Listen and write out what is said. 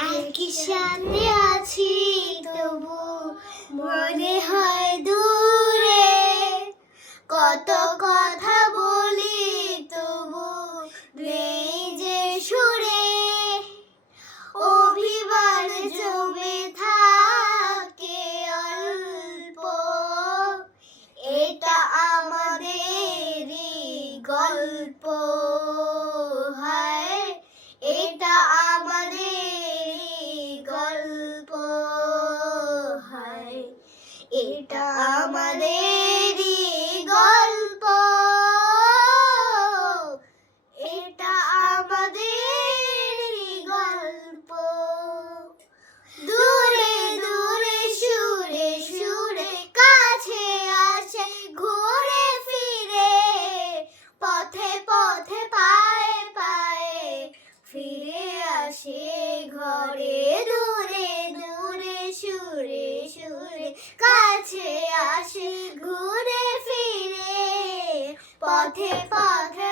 একই সাথে আছি তবু মনে হয় দূরে, কত কথা বলি তবু নেই যে সুরে, অভিমান জমে থাকে অল্প, এটা আমাদেরই গল্প, হায় এটা আমাদেরই গল্প, হায় এটা আমাদেরই গল্প, এটা আমাদেরই গল্প। দূরে দূরে সুরে সুরে কাছে আসে ঘুরে ফিরে, পথে পথে পায়ে পায়ে ফিরে আসে ঘরে। দূরে দূরে সুরে সুরে কাছে আসে ঘুরে ফিরে, পথে পথে